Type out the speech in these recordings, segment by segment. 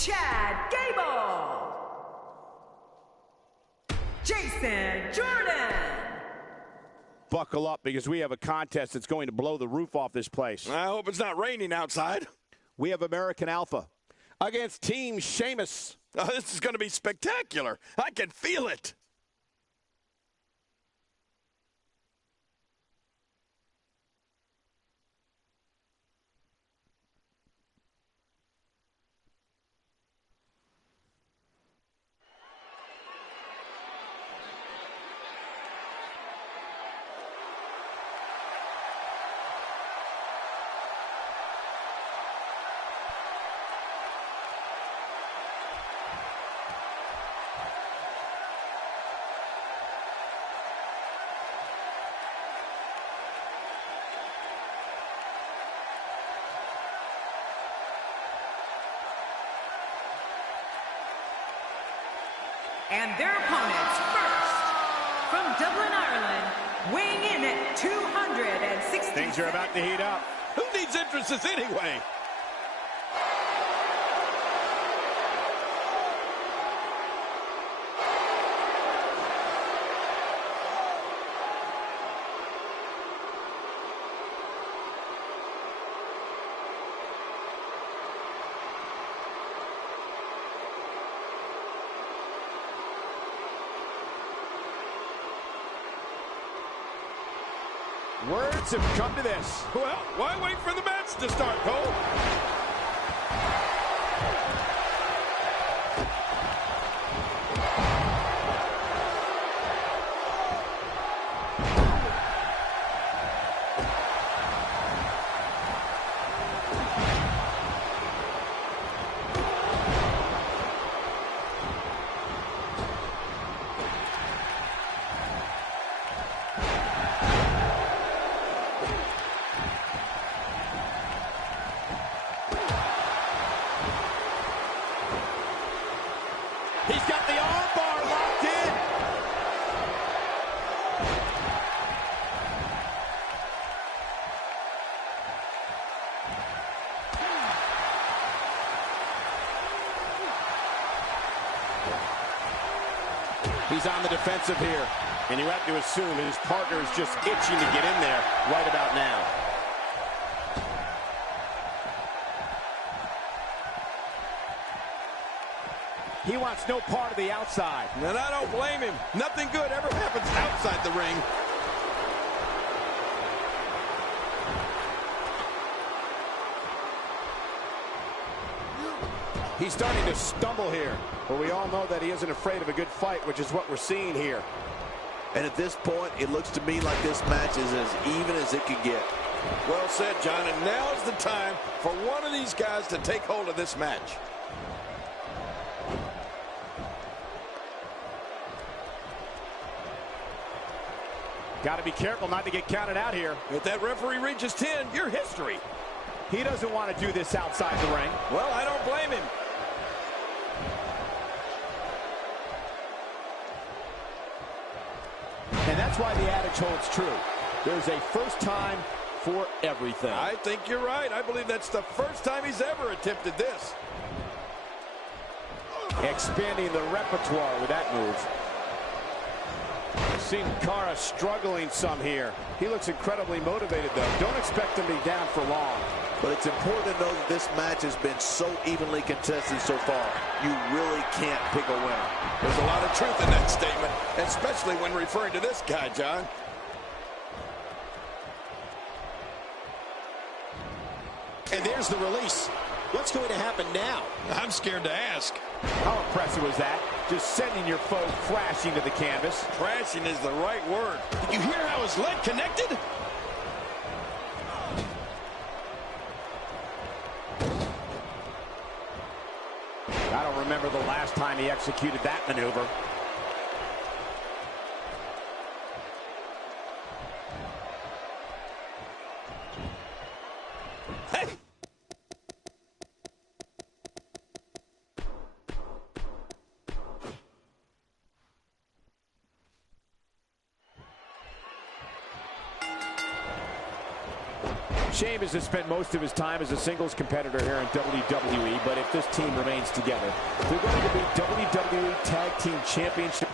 Chad Gable. Jason Jordan. Buckle up because we have a contest that's going to blow the roof off this place. I hope it's not raining outside. We have American Alpha against Team Sheamus. Oh, this is going to be spectacular. I can feel it. And their opponents first, from Dublin, Ireland, weighing in at 260. Things are about to heat up. Who needs entrances anyway? Words have come to this. Well, why wait for the match to start, Cole? He's got the arm bar locked in. He's on the defensive here, and you have to assume his partner is just itching to get in there right about now. He wants no part of the outside. And I don't blame him. Nothing good ever happens outside the ring. He's starting to stumble here, but we all know that he isn't afraid of a good fight, which is what we're seeing here. And at this point, it looks to me like this match is as even as it could get. Well said, John, and now is the time for one of these guys to take hold of this match. Got to be careful not to get counted out here. If that referee reaches 10, you're history. He doesn't want to do this outside the ring. Well, I don't blame him. And that's why the adage holds true. There's a first time for everything. I think you're right. I believe that's the first time he's ever attempted this. Expanding the repertoire with that move. Seen Cara struggling some here. He looks incredibly motivated, though. Don't expect him to be down for long. But it's important to know that this match has been so evenly contested so far. You really can't pick a winner. There's a lot of truth in that statement, especially when referring to this guy, John. And there's the release. What's going to happen now? I'm scared to ask. How impressive was that? Just sending your foe crashing to the canvas. Crashing is the right word. Did you hear how his leg connected? I don't remember the last time he executed that maneuver. Hey! Sheamus has spent most of his time as a singles competitor here in WWE, but if this team remains together, they're going to be WWE Tag Team Championship.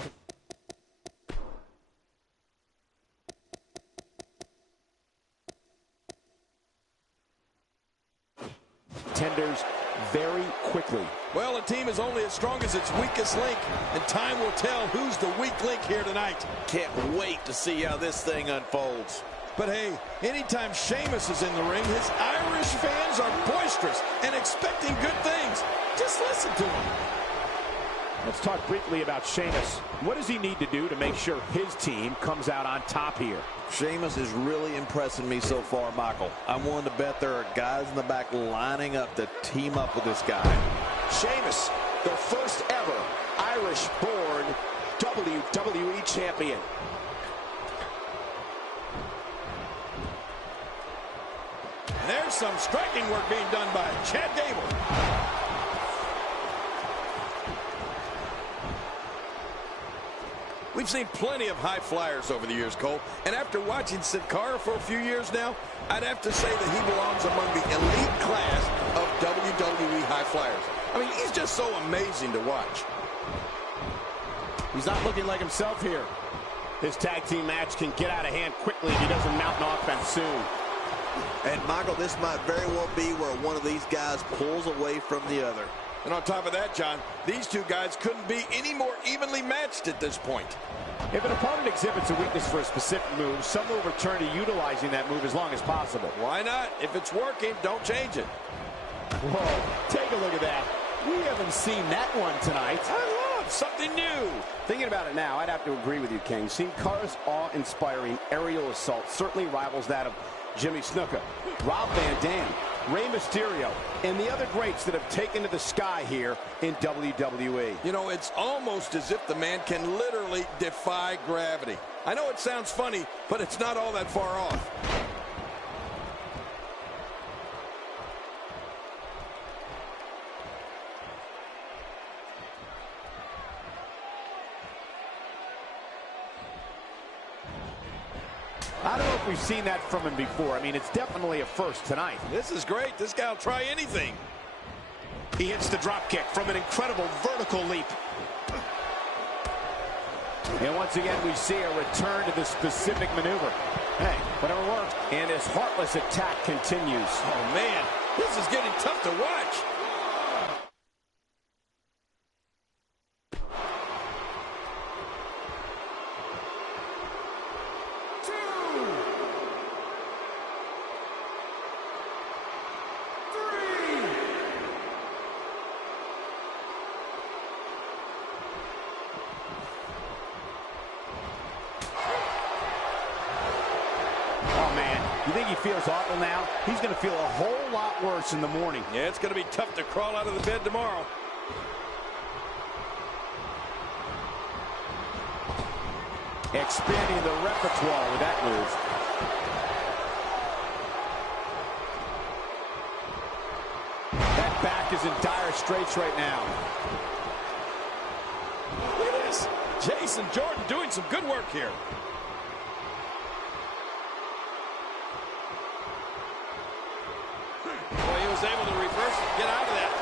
Contenders very quickly. Well, a team is only as strong as its weakest link, and time will tell who's the weak link here tonight. Can't wait to see how this thing unfolds. But hey, anytime Sheamus is in the ring, his Irish fans are boisterous and expecting good things. Just listen to him. Let's talk briefly about Sheamus. What does he need to do to make sure his team comes out on top here? Sheamus is really impressing me so far, Michael. I'm willing to bet there are guys in the back lining up to team up with this guy. Sheamus, the first ever Irish-born WWE champion. And there's some striking work being done by Chad Gable. We've seen plenty of high flyers over the years, Cole. And after watching Sin Cara for a few years now, I'd have to say that he belongs among the elite class of WWE high flyers. I mean, he's just so amazing to watch. He's not looking like himself here. This tag team match can get out of hand quickly if he doesn't mount an offense soon. And, Michael, this might very well be where one of these guys pulls away from the other. And on top of that, John, these two guys couldn't be any more evenly matched at this point. If an opponent exhibits a weakness for a specific move, some will return to utilizing that move as long as possible. Why not? If it's working, don't change it. Whoa, take a look at that. We haven't seen that one tonight. I love something new. Thinking about it now, I'd have to agree with you, King. Sin Cara's awe-inspiring aerial assault certainly rivals that of Jimmy Snuka, Rob Van Dam, Rey Mysterio, and the other greats that have taken to the sky here in WWE. You know, it's almost as if the man can literally defy gravity. I know it sounds funny, but it's not all that far off. I don't know if we've seen that from him before. I mean, it's definitely a first tonight. This is great. This guy will try anything. He hits the drop kick from an incredible vertical leap. And once again, we see a return to the specific maneuver. Hey, whatever works. And his heartless attack continues. Oh, man, this is getting tough to watch. You think he feels awful now? He's going to feel a whole lot worse in the morning. Yeah, it's going to be tough to crawl out of the bed tomorrow. Expanding the repertoire with that move. That back is in dire straits right now. Look at this. Jason Jordan doing some good work here. Boy, he was able to reverse and get out of that.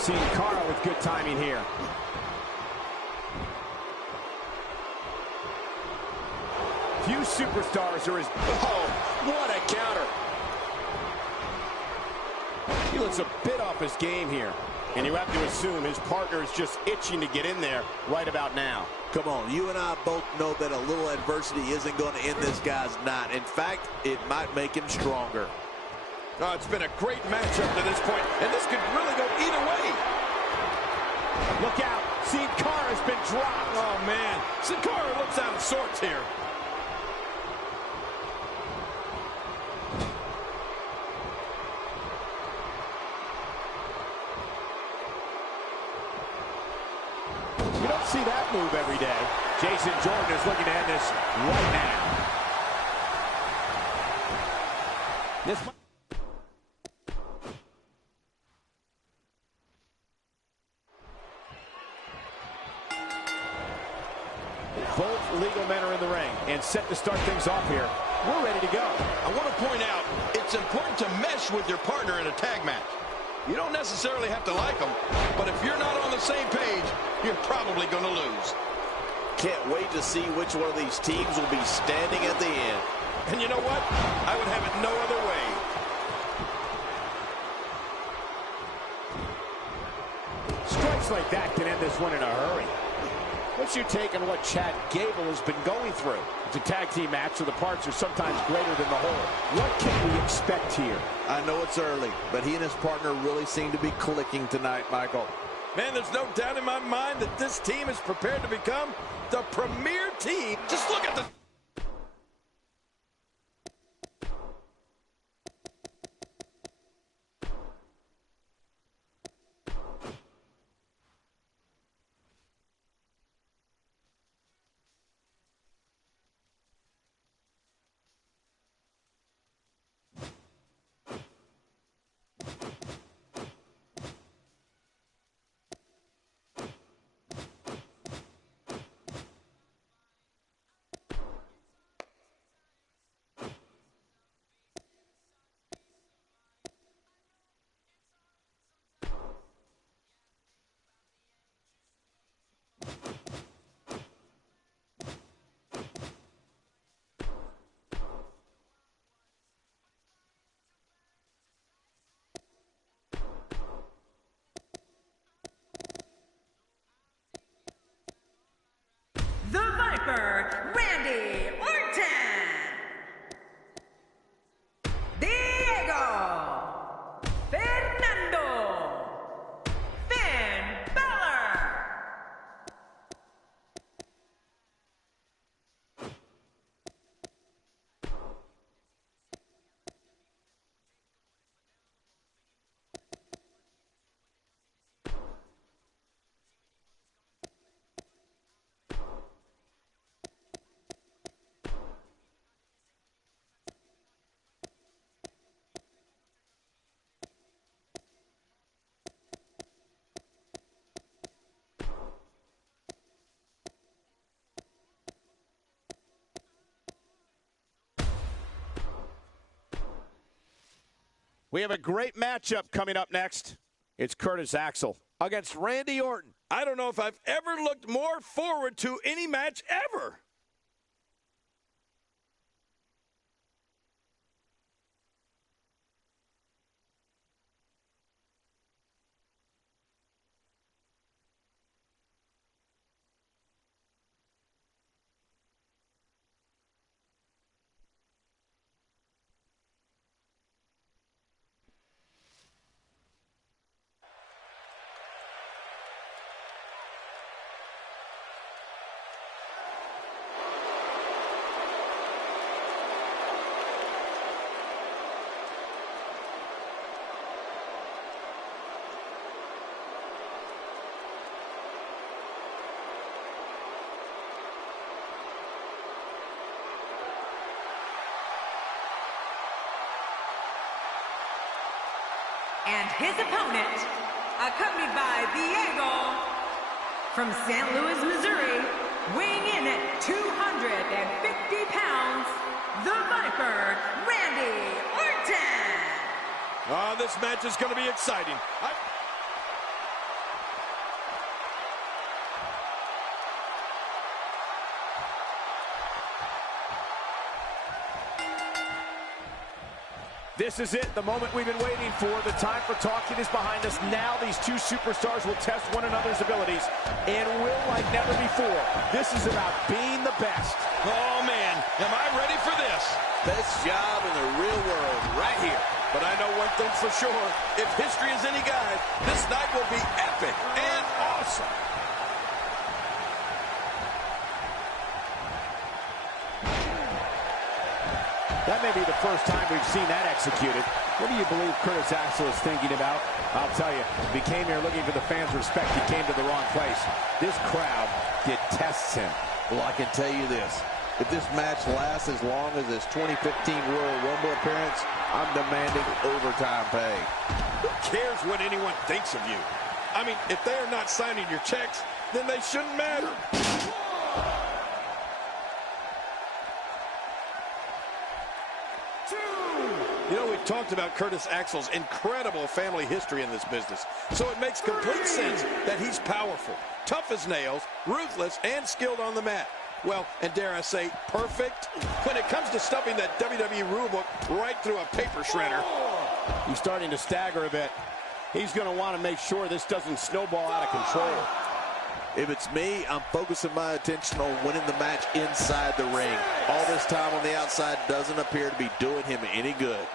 Sin Cara with good timing here. Few superstars are as... Oh, what a counter. He looks a bit off his game here. And you have to assume his partner is just itching to get in there right about now. Come on, you and I both know that a little adversity isn't going to end this guy's night. In fact, it might make him stronger. Oh, it's been a great match up to this point, and this could really go either way. Look out. Sin Cara has been dropped. Oh, man. Sin Cara looks out of sorts here. You don't see that move every day. Jason Jordan is looking to end this right now. This Both legal men are in the ring and set to start things off here. We're ready to go. I want to point out, it's important to mesh with your partner in a tag match. You don't necessarily have to like them, but if you're not on the same page, you're probably going to lose. Can't wait to see which one of these teams will be standing at the end. And you know what? I would have it no other way. Strikes like that can end this one in a hurry. What's your take on what Chad Gable has been going through? It's a tag team match, so the parts are sometimes greater than the whole. What can we expect here? I know it's early, but he and his partner really seem to be clicking tonight, Michael. Man, there's no doubt in my mind that this team is prepared to become the premier team. Just look at the... The Viper, Randy Orton. Diego Fernando Finn Balor. We have a great matchup coming up next. It's Curtis Axel against Randy Orton. I don't know if I've ever looked more forward to any match ever. And his opponent, accompanied by Diego from St. Louis, Missouri, weighing in at 250 pounds, the Viper, Randy Orton. Oh, this match is going to be exciting. This is it, the moment we've been waiting for. The time for talking is behind us. Now these two superstars will test one another's abilities and will like never before. This is about being the best. Oh, man, am I ready for this? Best job in the real world right here. But I know one thing for sure. If history is any guide, this night will be epic and awesome. That may be the first time we've seen that executed. What do you believe Curtis Axel is thinking about? I'll tell you, if he came here looking for the fans' respect, he came to the wrong place. This crowd detests him. Well, I can tell you this. If this match lasts as long as his 2015 Royal Rumble appearance, I'm demanding overtime pay. Who cares what anyone thinks of you? I mean, if they are not signing your checks, then they shouldn't matter. know, we've talked about Curtis Axel's incredible family history in this business, so it makes complete sense that he's powerful, tough as nails, ruthless, and skilled on the mat. Well, and dare I say, perfect when it comes to stuffing that WWE rulebook right through a paper shredder. He's starting to stagger a bit. He's going to want to make sure this doesn't snowball out of control. If it's me, I'm focusing my attention on winning the match inside the ring. All this time on the outside doesn't appear to be doing him any good.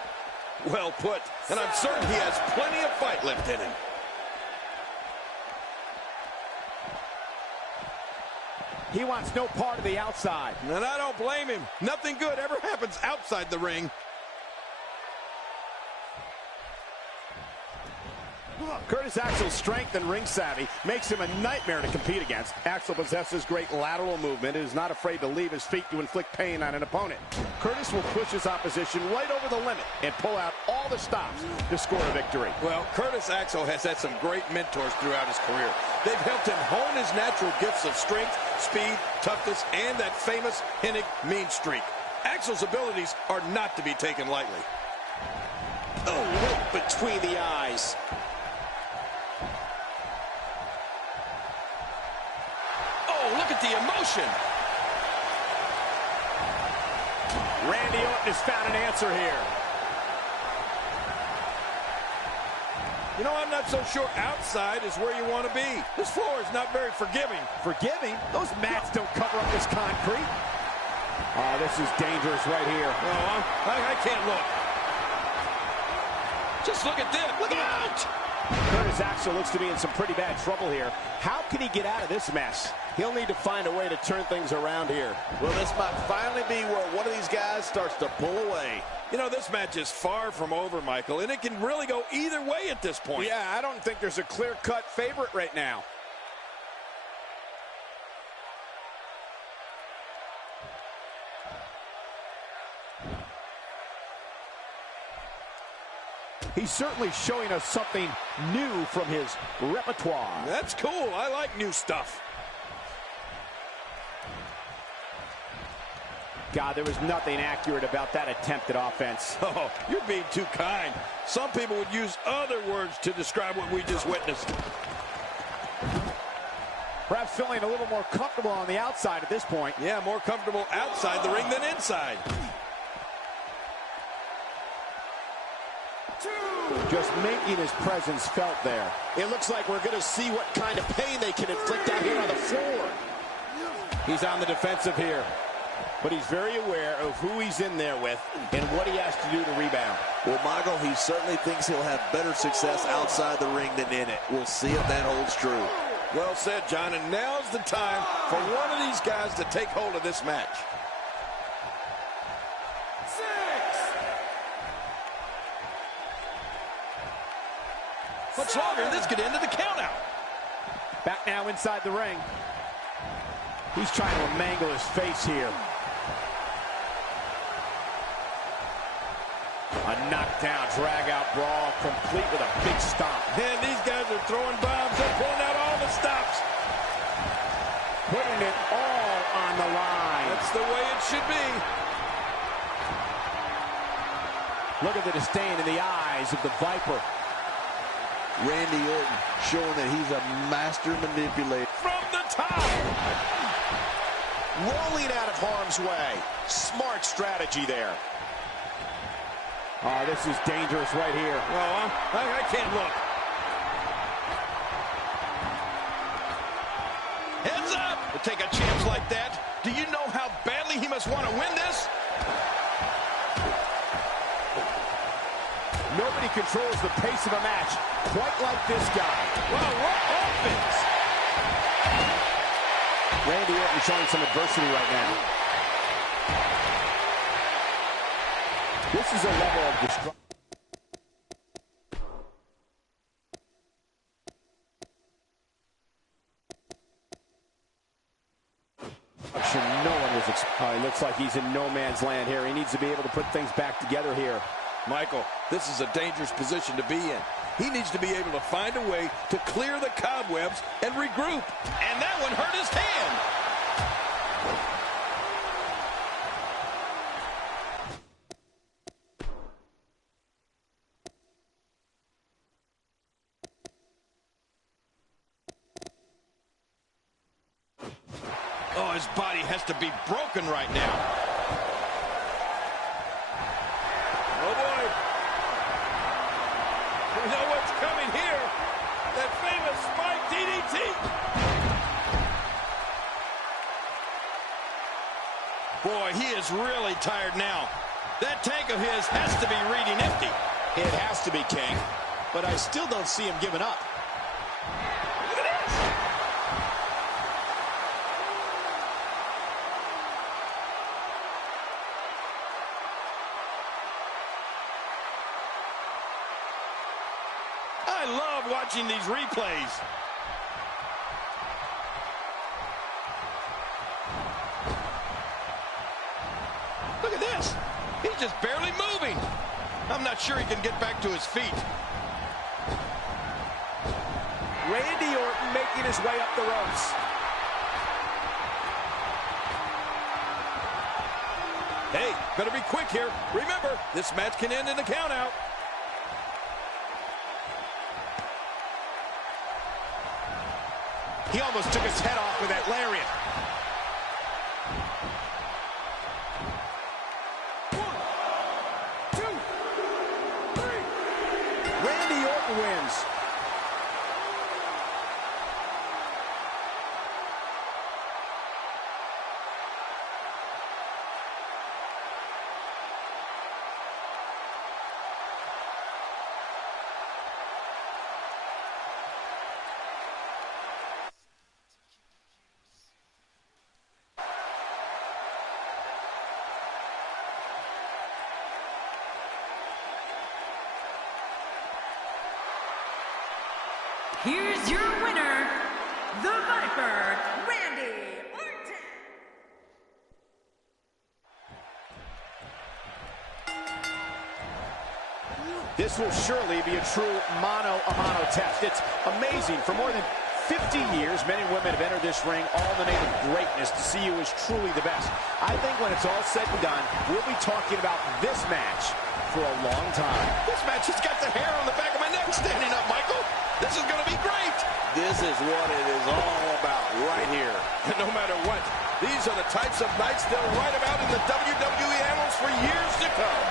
Well put, and I'm certain he has plenty of fight left in him. He wants no part of the outside. And I don't blame him. Nothing good ever happens outside the ring. Curtis Axel's strength and ring savvy makes him a nightmare to compete against. Axel possesses great lateral movement and is not afraid to leave his feet to inflict pain on an opponent. Curtis will push his opposition right over the limit and pull out all the stops to score a victory. Well, Curtis Axel has had some great mentors throughout his career. They've helped him hone his natural gifts of strength, speed, toughness, and that famous Hennig mean streak. Axel's abilities are not to be taken lightly. Oh, right between the eyes. Look at the emotion. Randy Orton has found an answer here. You know, I'm not so sure outside is where you want to be. This floor is not very forgiving. Forgiving? Those mats don't cover up this concrete. Oh, this is dangerous right here. Oh, I can't look. Just look at this. Look out! Curtis Axel looks to be in some pretty bad trouble here. How can he get out of this mess? He'll need to find a way to turn things around here. Well, this might finally be where one of these guys starts to pull away. You know, this match is far from over, Michael, and it can really go either way at this point. Yeah, I don't think there's a clear-cut favorite right now. He's certainly showing us something new from his repertoire. That's cool. I like new stuff. God, there was nothing accurate about that attempt at offense. Oh, you're being too kind. Some people would use other words to describe what we just witnessed. Perhaps feeling a little more comfortable on the outside at this point. Yeah, more comfortable outside the ring than inside. Just making his presence felt there. It looks like we're going to see what kind of pain they can inflict out here on the floor. He's on the defensive here, but he's very aware of who he's in there with and what he has to do to rebound. Well, Michael, he certainly thinks he'll have better success outside the ring than in it. We'll see if that holds true. Well said, John, and now's the time for one of these guys to take hold of this match. Much longer, and this could end to the countout. Back now inside the ring. He's trying to mangle his face here. A knockdown, drag-out brawl, complete with a big stomp. Man, these guys are throwing bombs. They're pulling out all the stops. Putting it all on the line. That's the way it should be. Look at the disdain in the eyes of the Viper. Randy Orton showing that he's a master manipulator. From the top. Rolling out of harm's way. Smart strategy there. Oh, this is dangerous right here. Oh, I can't look. Heads up! To take a chance like that, do you know how badly he must want to win this? Nobody controls the pace of a match quite like this guy. Wow, what offense! Randy Orton showing some adversity right now. This is a level of destruction. No one was. It looks like he's in no man's land here. He needs to be able to put things back together here. Michael, this is a dangerous position to be in. He needs to be able to find a way to clear the cobwebs and regroup. And that one hurt his hand. Oh, his body has to be broken right now. Oh, boy. You know what's coming here. That famous spike DDT. Boy, he is really tired now. That tank of his has to be reading empty. It has to be, King. But I still don't see him giving up. Look at this. I love watching these replays. Look at this. He's just barely moving. I'm not sure he can get back to his feet. Randy Orton making his way up the ropes. Hey, better be quick here. Remember, this match can end in a countout. He almost took his head off with that lariat. Randy Orton wins. Here's your winner, the Viper, Randy Orton. This will surely be a true mano-a-mano test. It's amazing. For more than 50 years, men and women have entered this ring all in the name of greatness to see who is truly the best. I think when it's all said and done, we'll be talking about this match for a long time. This match has got the hair on the back of my neck standing up, Michael. This is going to be great. This is what it is all about right here. And no matter what, these are the types of nights they'll write about in the WWE annals for years to come.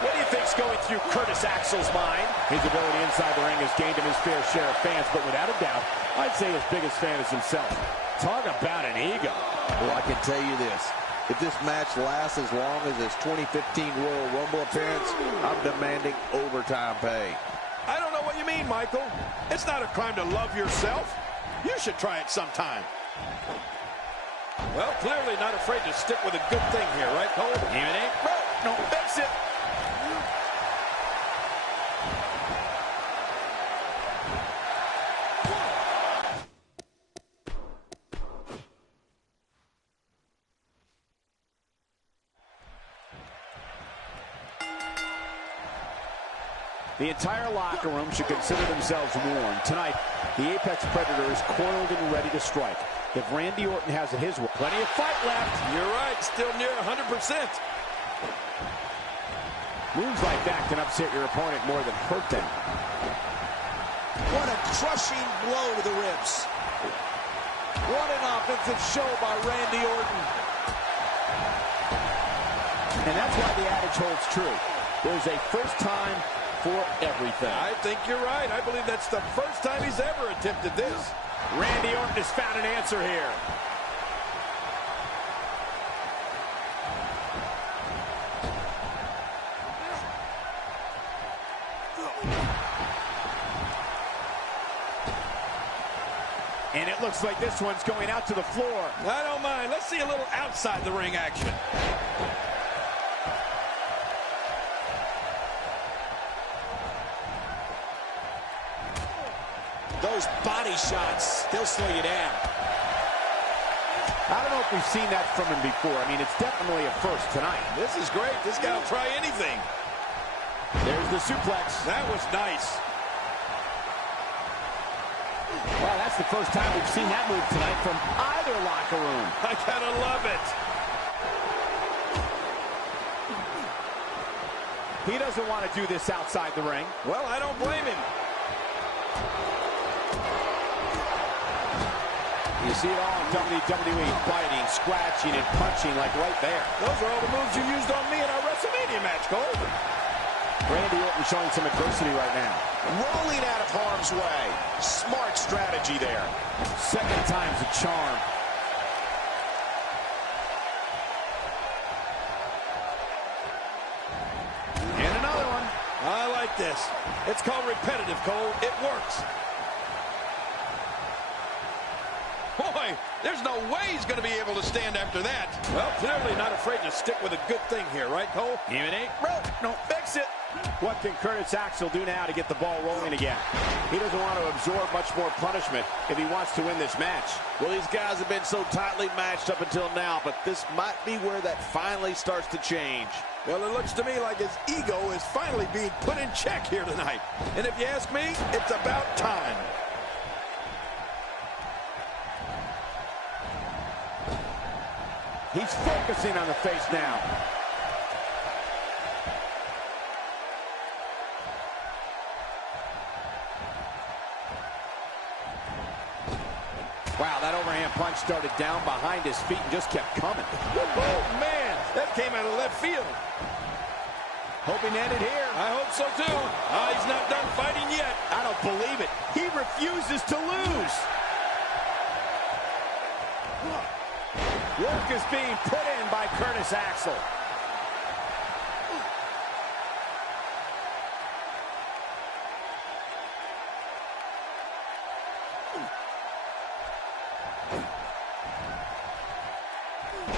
What do you think's going through Curtis Axel's mind? His ability inside the ring has gained him his fair share of fans, but without a doubt, I'd say his biggest fan is himself. Talk about an ego. Well, I can tell you this. If this match lasts as long as his 2015 Royal Rumble appearance, I'm demanding overtime pay. I don't know what you mean, Michael. It's not a crime to love yourself. You should try it sometime. Well, clearly not afraid to stick with a good thing here, right, Cole? Even ain't broke. No, fix it. The entire locker room should consider themselves warned. Tonight, the Apex Predator is coiled and ready to strike. If Randy Orton has it his way, plenty of fight left. You're right, still near 100%. Moves like that can upset your opponent more than hurt them. What a crushing blow to the ribs. What an offensive show by Randy Orton. And that's why the adage holds true. There's a first time for everything. I think you're right. I believe that's the first time he's ever attempted this. Randy Orton has found an answer here. And it looks like this one's going out to the floor. I don't mind. Let's see a little outside the ring action. Those body shots, they'll slow you down. I don't know if we've seen that from him before. I mean, it's definitely a first tonight. This is great. This guy will try anything. There's the suplex. That was nice. Well, that's the first time we've seen that move tonight from either locker room. I gotta love it. He doesn't want to do this outside the ring. Well, I don't blame him. You see it all in WWE, biting, scratching, and punching like right there. Those are all the moves you used on me in our WrestleMania match, Cole. Randy Orton showing some adversity right now. Rolling out of harm's way. Smart strategy there. Second time's a charm. And another one. I like this. It's called repetitive, Cole. It works. Boy, there's no way he's going to be able to stand after that. Well, clearly not afraid to stick with a good thing here, right, Cole? Even ain't broke. Don't fix it. What can Curtis Axel do now to get the ball rolling again? He doesn't want to absorb much more punishment if he wants to win this match. Well, these guys have been so tightly matched up until now, but this might be where that finally starts to change. Well, it looks to me like his ego is finally being put in check here tonight. And if you ask me, it's about time. He's focusing on the face now. Wow, that overhand punch started down behind his feet and just kept coming. Oh, man, that came out of left field. Hoping to end it here. I hope so, too. He's not done fighting yet. I don't believe it. He refuses to lose. Work is being put in by Curtis Axel.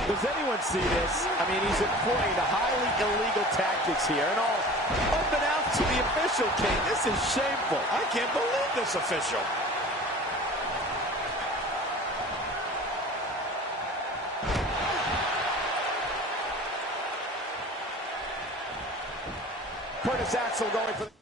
Does anyone see this? I mean, he's employing highly illegal tactics here, and all unbeknownst to the official, King. This is shameful. I can't believe this official. Curtis Axel going for the